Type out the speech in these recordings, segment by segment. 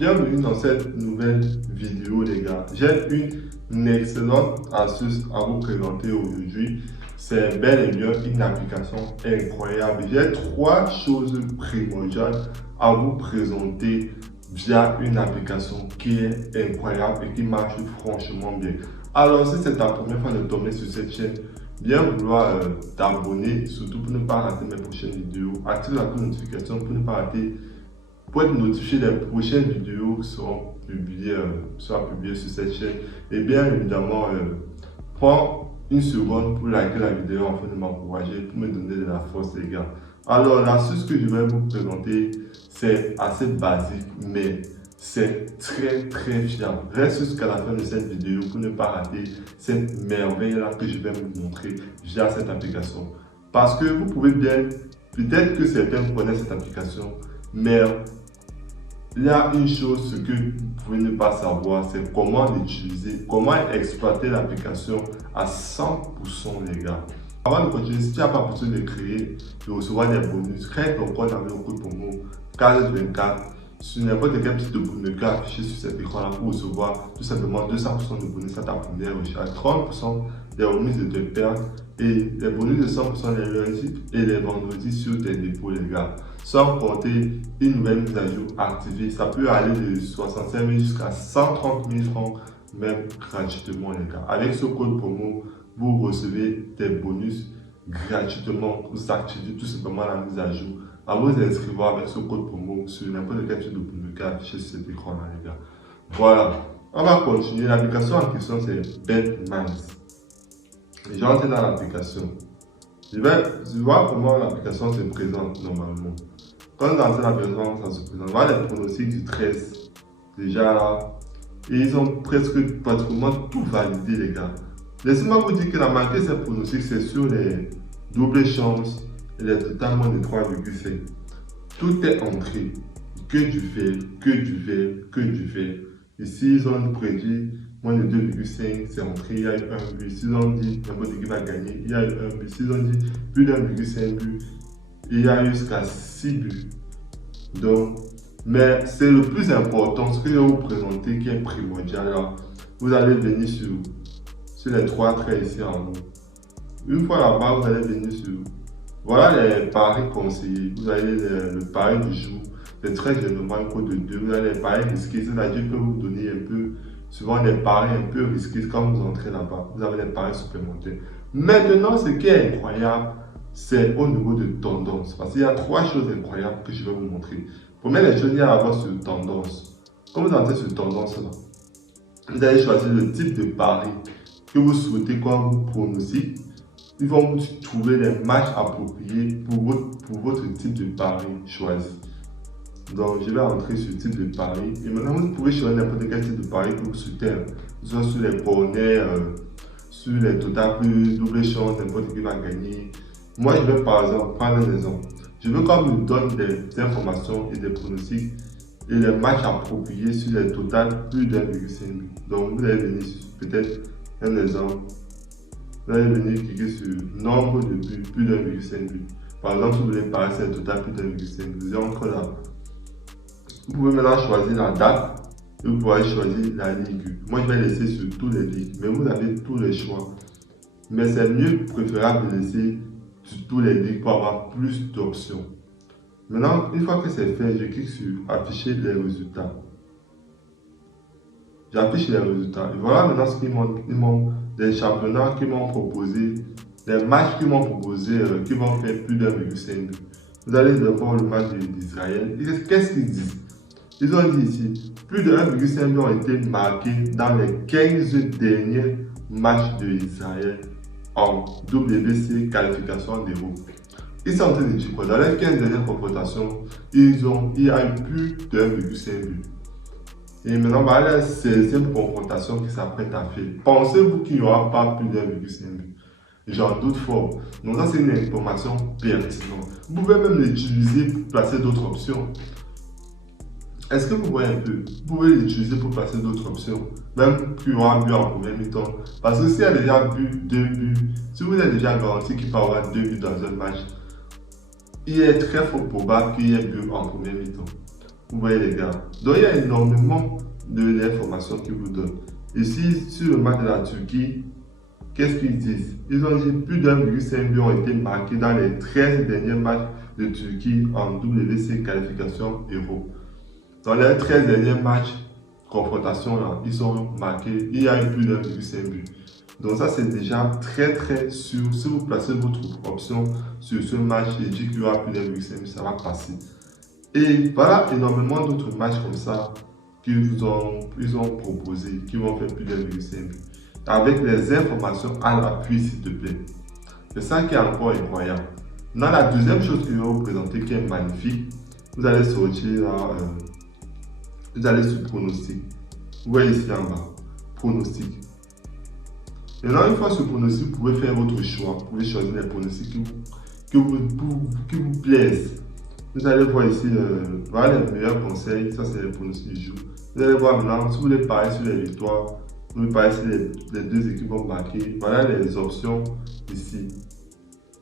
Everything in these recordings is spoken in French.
Bienvenue dans cette nouvelle vidéo les gars. J'ai une excellente astuce à vous présenter aujourd'hui. C'est bel et bien une application incroyable. J'ai trois choses primordiales à vous présenter via une application qui est incroyable et qui marche franchement bien. Alors si c'est ta première fois de tomber sur cette chaîne, bien vouloir t'abonner, surtout pour ne pas rater mes prochaines vidéos. Active la cloche de notification pour ne pas rater pour être notifié des prochaines vidéos qui seront publiées, sur cette chaîne. Et bien évidemment, prends une seconde pour liker la vidéo afin de m'encourager, pour me donner de la force les gars. Alors l'astuce que je vais vous présenter, c'est assez basique, mais c'est très fiable. Reste jusqu'à la fin de cette vidéo pour ne pas rater cette merveille là que je vais vous montrer via cette application. Parce que vous pouvez bien, peut-être que certains connaissent cette application, mais il y a une chose que vous pouvez ne pas savoir, c'est comment l'utiliser, comment exploiter l'application à 100% les gars. Avant de continuer, si tu n'as pas besoin de créer, de recevoir des bonus, crée ton compte avec le code promo KZ24 sur n'importe quel type de bonus affiché sur cet écran-là pour recevoir tout simplement 200% de bonus à ta première recherche, 30% des remises de tes pertes et les bonus de 100% les lundis et les vendredis sur tes dépôts les gars. Sans compter une nouvelle mise à jour activée, ça peut aller de 65 000 jusqu'à 130 000 francs, même gratuitement les gars. Avec ce code promo, vous recevez des bonus gratuitement pour s'activer tout simplement la mise à jour. À vous inscrire avec ce code promo sur n'importe quel type de bonus affiché sur cet écran là les gars. Voilà, on va continuer. L'application en question c'est BetMans. J'entre dans l'application. Je vais voir comment l'application se présente normalement. Quand dans l'application, ça se présente. Voilà les pronostics du 13. Déjà là. Et ils ont presque pratiquement tout validé, les gars. Laissez-moi vous dire que la majorité de ces pronostics, c'est sur les doubles chances et les totalement de 3,5. Tout est entré. Que du vert, que du vert, que du vert. Ici, ils ont prédit moins de 2,5, c'est entré, il y a eu un but. S'ils ont dit n'importe qui va gagner, il y a eu un but. S'ils ont dit plus d'1,5 but, il y a eu jusqu'à 6 buts. Donc, mais c'est le plus important, ce que je vais vous présenter qui est primordial là. Vous allez venir sur les trois traits ici en haut. Une fois là-bas, vous allez venir sur, voilà les paris conseillés. Vous avez le pari du jour. C'est très généralement un code de 2. Vous avez les paris risqués, c'est-à-dire que vous donner un peu, souvent des paris un peu risqués quand vous entrez là-bas. Vous avez des paris supplémentaires. Maintenant, ce qui est incroyable, c'est au niveau de tendance. Parce qu'il y a trois choses incroyables que je vais vous montrer. Première des choses, il y a à voir sur tendance. Quand vous entrez sur tendance là, vous allez choisir le type de pari que vous souhaitez quand vous pronostiquez. Ils vont vous trouver les matchs appropriés pour votre type de pari choisi. Donc, je vais entrer sur le type de pari. Et maintenant, vous pouvez choisir n'importe quel type de pari que vous souhaitez. Soit sur les corners, sur les total plus, double chance, n'importe qui va gagner. Moi, je vais par exemple prendre un exemple. Je veux qu'on me donne des informations et des pronostics et les matchs appropriés sur les total plus d'1,5 but. Donc, vous allez venir sur peut-être un exemple. Vous allez venir cliquer sur nombre de buts plus d'1,5 but. Par exemple, si vous voulez parier sur le total plus d'1,5 but, vous entrez là. Vous pouvez maintenant choisir la date et vous pouvez choisir la ligue. Moi, je vais laisser sur tous les ligues, mais vous avez tous les choix. Mais c'est mieux préférable de laisser sur tous les ligues pour avoir plus d'options. Maintenant, une fois que c'est fait, je clique sur afficher les résultats. J'affiche les résultats. Et voilà maintenant ce qu'ils m'ont, des championnats qu'ils m'ont proposé, les matchs qu'ils m'ont proposé, qui vont faire plus d'1,5 but. Vous allez voir le match d'Israël. Qu'est-ce qu'ils disent? Ils ont dit ici, plus de 1,5 but ont été marqués dans les 15 derniers matchs de Israël en WBC qualification d'Euro. Ils sont en train de dire quoi? Dans les 15 dernières confrontations, il y a eu plus de 1,5 but. Et maintenant, voilà la 16e confrontation qui s'apprête à faire. Pensez-vous qu'il n'y aura pas plus de 1,5 but? J'en doute fort. Donc ça, c'est une information pertinente. Vous pouvez même l'utiliser pour placer d'autres options. Est-ce que vous voyez un peu? Vous pouvez l'utiliser pour placer d'autres options. Même qu'il y aura un but en premier mi-temps. Parce que s'il y a déjà deux buts, si vous êtes déjà garanti qu'il peut y avoir 2 buts dans un match, il est très fort probable qu'il y ait but en premier mi-temps. Vous voyez les gars. Donc il y a énormément d'informations qu'ils vous donnent. Ici, sur le match de la Turquie, qu'est-ce qu'ils disent? Ils ont dit plus d'1,5 but ont été marqués dans les 13 derniers matchs de Turquie en WC qualification Euro. Dans les 13 derniers matchs, confrontation là, ils sont marqués, il y a eu plus d'1,5 but. Donc ça c'est déjà très sûr. Si vous placez votre option sur ce match et dites qu'il y aura plus d'1,5 but, ça va passer. Et voilà énormément d'autres matchs comme ça qu'ils ont proposé, qui vont faire plus d'1,5 but. Avec les informations à l'appui, s'il te plaît. C'est ça qui est encore incroyable. Dans la deuxième chose que je vais vous présenter, qui est magnifique, vous allez sortir là, vous allez sur pronostic. Vous voyez ici en bas, pronostic. Maintenant, une fois sur pronostic, vous pouvez faire votre choix. Vous pouvez choisir les pronostics qui vous plaisent. Vous allez voir ici, voilà les meilleurs conseils. Ça, c'est les pronostics du jour. Vous allez voir maintenant, si vous voulez parier sur les victoires, vous voulez parier sur les deux équipes vont marquer. Voilà les options ici.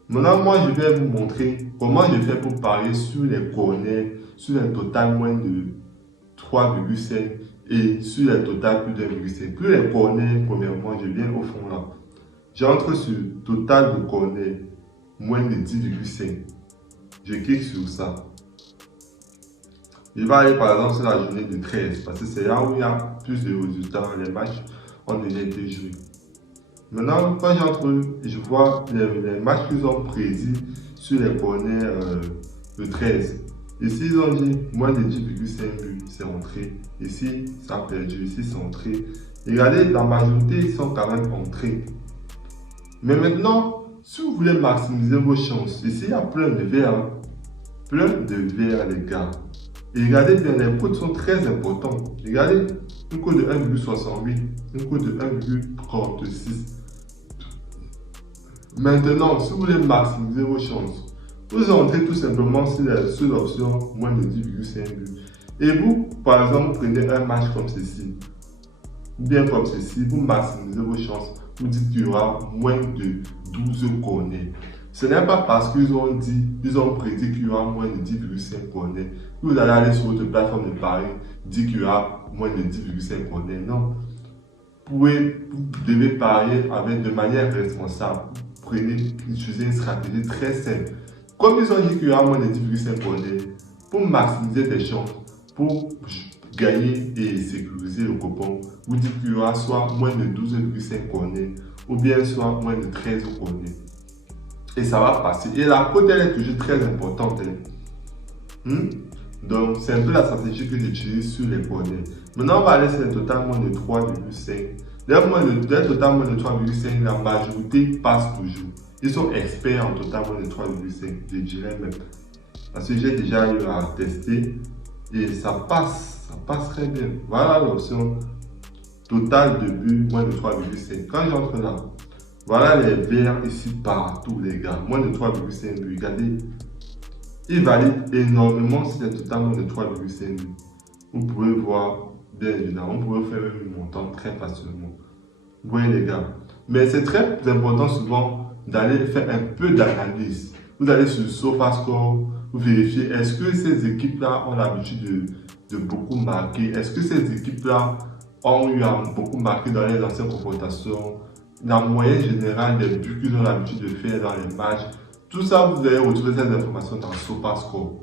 Maintenant, moi, je vais vous montrer comment je fais pour parier sur les corners, sur un total moins de 3,5 et sur les total plus d'1,5. Plus les corners, premièrement, je viens au fond là. J'entre sur total de corners moins de 10,5. Je clique sur ça. Je vais aller par exemple sur la journée de 13 parce que c'est là où il y a plus de résultats. Les matchs ont déjà été joués. Maintenant, quand j'entre, je vois les matchs qu'ils ont prédits sur les corners de 13. Ici, ils ont dit moins de 10,5 buts, c'est entré. Ici, ça a perdu. Ici, c'est entré. Regardez, la majorité, ils sont quand même entrés. Mais maintenant, si vous voulez maximiser vos chances, ici, il y a plein de verts. Plein de verts, les gars. Et regardez bien, les codes sont très importants. Regardez, une code de 1,68, une code de 1,36. Maintenant, si vous voulez maximiser vos chances, vous entrez tout simplement sur l'option moins de 10,5 buts. Et vous, par exemple, vous prenez un match comme ceci, ou bien comme ceci, vous maximisez vos chances. Vous dites qu'il y aura moins de 12 corners. Ce n'est pas parce qu'ils ont prédit qu'il y aura moins de 10,5 corners que vous allez aller sur votre plateforme de pari, dire qu'il y aura moins de 10,5 corners. Non. Vous devez parier de manière responsable. Utilisez une stratégie très simple. Comme ils ont dit qu'il y aura moins de 10,5 corners, pour maximiser tes chances, pour gagner et sécuriser le coupon, vous dites qu'il y aura soit moins de 12,5 corners ou bien soit moins de 13 corners. Et ça va passer. Et la cote, elle est toujours très importante. Donc, c'est un peu la stratégie que j'utilise sur les corners. Maintenant, on va aller sur le total moins de 3,5. Dès total moins de 3,5, la majorité passe toujours. Ils sont experts en total moins de 3,5, je dirais même. Parce que j'ai déjà eu à tester et ça passe très bien. Voilà l'option total de but moins de 3,5. Quand j'entre là, voilà les verts ici partout, les gars. Moins de 3,5 buts. Regardez, ils valident énormément si c'est totalement de 3,5 buts. Vous pouvez voir, bien évidemment, vous pouvez faire un montant très facilement. Vous voyez, les gars. Mais c'est très important souvent d'aller faire un peu d'analyse. Vous allez sur SofaScore, vous vérifiez est-ce que ces équipes-là ont l'habitude de beaucoup marquer. Est-ce que ces équipes-là ont eu à beaucoup marquer dans les anciennes confrontations. La moyenne générale des buts qu'ils ont l'habitude de faire dans les matchs. Tout ça, vous allez retrouver ces informations dans SofaScore.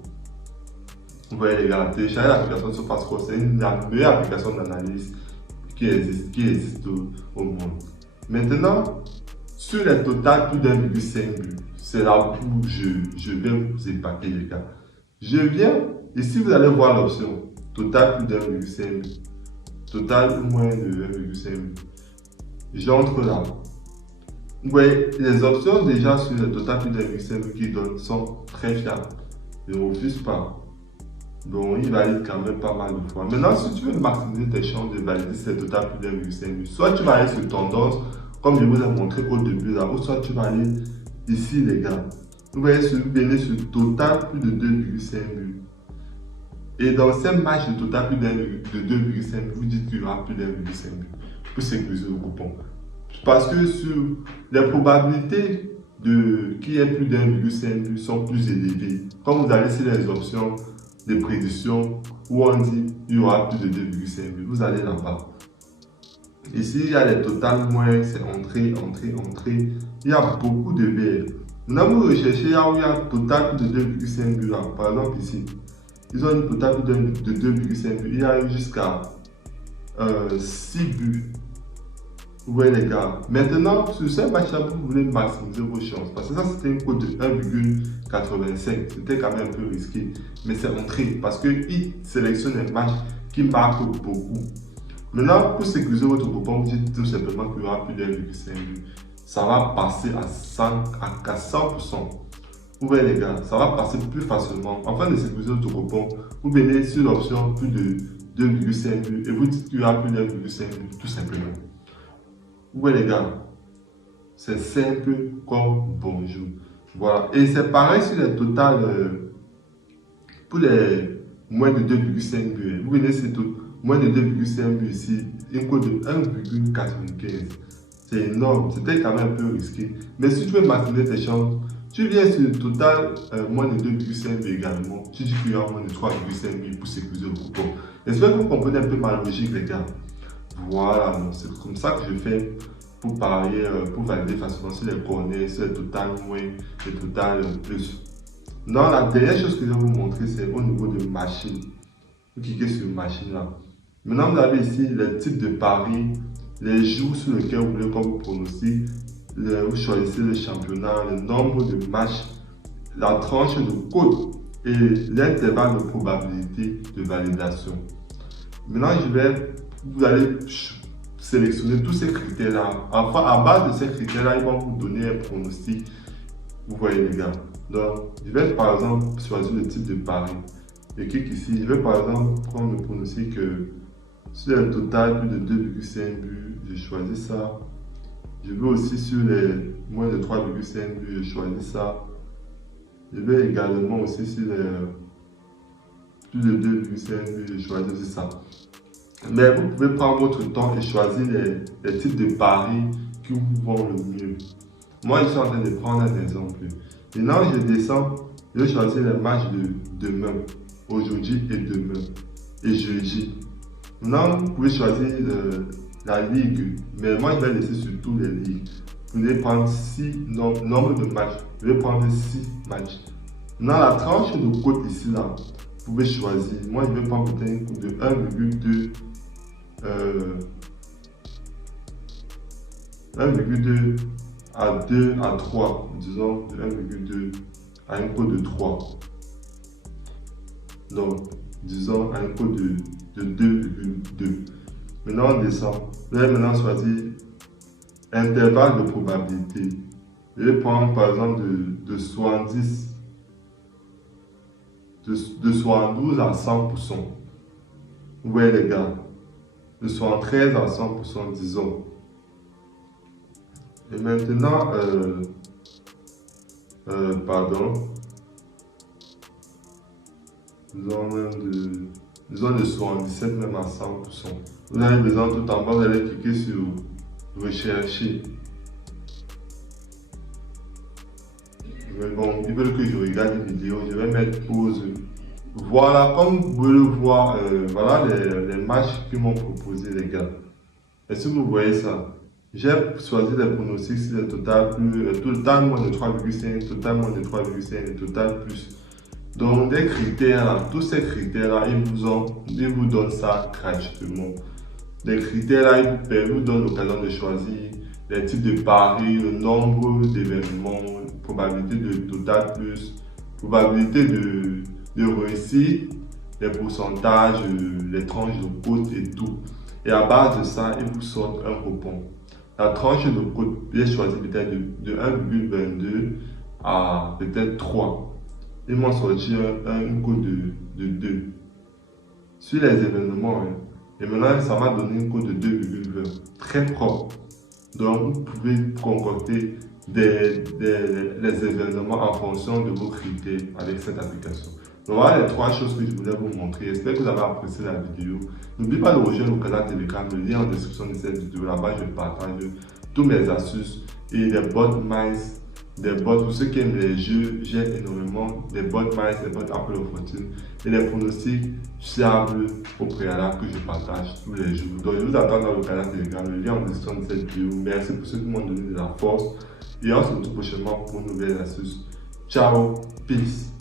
Vous voyez les gars, télécharger l'application SofaScore, c'est la meilleure application d'analyse qui existe au monde. Maintenant, sur les totales plus d'1,5 but, c'est là où je vais vous épater les gars. Je viens, ici vous allez voir l'option total plus d'1,5 but, total moins de 1,5 but. J'entre là. Vous voyez, les options déjà sur le total plus d'1,5 but qu'ils donnent sont très fiables. Je ne refuse pas. Donc, il valide quand même pas mal de fois. Maintenant, si tu veux maximiser tes chances de valider ces total plus d'1,5 but, soit tu vas aller sur tendance, comme je vous ai montré au début là, ou soit tu vas aller ici, les gars. Vous voyez, vous venez sur total plus de 2,5 buts. Et dans ces matchs de total plus de 2,5 buts, vous dites qu'il y aura plus d'1,5 but pour sécuriser le coupon. Parce que sur les probabilités qu'il y ait plus d'1,5 but sont plus élevées. Quand vous allez sur les options, des prédictions où on dit il y aura plus de 2,5 buts. Vous allez là-bas. Ici, il y a les total moins, c'est entrée, entrée, entrée. Il y a beaucoup de verts. Maintenant, vous recherchez là où il y a total plus de 2,5 buts là. Par exemple, ici, ils ont une total de 2,5 buts. Il y a jusqu'à 6 buts. Vous voyez les gars. Maintenant, sur ce match-là, vous voulez maximiser vos chances. Parce que ça, c'était une cote de 1,85. C'était quand même un peu risqué. Mais c'est entré parce qu'il sélectionne un match qui marque beaucoup. Maintenant, pour sécuriser votre coupon, vous dites tout simplement qu'il y aura plus de 1,5 buts. Ça va passer à 100%. Vous voyez les gars, ça va passer plus facilement. Afin de sécuriser votre coupon, vous venez sur l'option plus de 2,5 buts et vous dites qu'il y aura plus de 1,5 buts, tout simplement. Vous voyez les gars, c'est simple comme bonjour. Voilà, et c'est pareil sur les total pour les moins de 2,5 buts. Vous venez sur tout. Moins de 2,5 buts ici, une cote de 1,95. C'est énorme, c'était quand même un peu risqué. Mais si tu veux maximiser tes chances, tu viens sur le total moins de 2,5 buts également. Tu dis qu'il y a moins de 3,5 buts pour sécuriser le coupon. J'espère que vous comprenez un peu ma logique, les gars. Voilà, c'est comme ça que je fais pour parier, pour valider facilement sur les corners, sur les total moins, les total plus. Non, la dernière chose que je vais vous montrer, c'est au niveau de machine. Vous cliquez sur machine là. Maintenant, vous avez ici les types de paris, les jours sur lesquels vous voulez comme pronostic, vous choisissez le championnat, le nombre de matchs, la tranche de cote et l'intervalle de probabilité de validation. Maintenant, vous allez sélectionner tous ces critères-là. Enfin, à base de ces critères-là, ils vont vous donner un pronostic. Vous voyez les gars. Donc, je vais par exemple choisir le type de pari. Je clique ici. Je vais par exemple prendre le pronostic que sur le total plus de 2,5 buts, je choisis ça. Je vais aussi sur les moins de 3,5 buts, je choisis ça. Je vais également aussi sur les plus de 2,5 buts, je choisis aussi ça. Mais vous pouvez prendre votre temps et choisir les types de paris qui vous vont le mieux. Moi, je suis en train de prendre un exemple. Maintenant, je descends, je vais choisir les matchs de demain, aujourd'hui et demain, et jeudi. Maintenant, vous pouvez choisir la ligue, mais moi, je vais laisser sur toutes les ligues. Vous allez prendre 6 nombre de matchs. Je vais prendre 6 matchs. Maintenant, la tranche de cote ici, là, vous pouvez choisir. Moi, je vais prendre peut-être une cote de 1,2 à 2 à 3, disons de 1,2 à une cote de 3. Donc, disons à une cote de 2,2. Maintenant, on descend. Vous allez maintenant choisir intervalle de probabilité. Je vais prendre par exemple de 70, de 72 à 100%. Vous voyez les gars, de 73 à 100%, disons. Et maintenant, pardon, disons de 77 même à 100%. Vous avez besoin tout en bas, vous allez cliquer sur rechercher. Mais bon, ils veulent que je regarde une vidéo, je vais mettre pause. Voilà, comme vous pouvez le voir, voilà les matchs qu'ils m'ont proposé les gars. Est-ce que vous voyez ça? J'ai choisi les pronostics sur le total plus, total moins de 3,5, total moins de 3,5 et total plus. Donc des critères là, tous ces critères là, ils vous donnent ça gratuitement. Les critères là, ils vous donnent l'occasion de choisir les types de paris, le nombre d'événements, probabilité de total plus, probabilité de réussite, les pourcentages, les tranches de cote et tout. Et à base de ça, ils vous sortent un coupon. La tranche de cote, j'ai choisi peut-être de 1,22 à peut-être 3. Ils m'ont sorti un cote de 2. Sur les événements, hein. Et maintenant, ça m'a donné une cote de 2,20. Très propre. Donc, vous pouvez concocter les événements en fonction de vos critères avec cette application. Donc, voilà les 3 choses que je voulais vous montrer. J'espère que vous avez apprécié la vidéo. N'oubliez pas de rejoindre le canal Telegram, le lien en description de cette vidéo. Là-bas, je partage tous mes astuces et les bonnes mises des bots, pour ceux qui aiment les jeux, j'aime énormément des bots Mice, des bots Apple of Fortune et des pronostics fiables au préalable que je partage tous les jours. Donc je vous attends dans le canal Telegram, le lien en description de cette vidéo. Merci pour ceux qui m'ont donné de la force et on se retrouve prochainement pour une nouvelle astuce. Ciao, peace.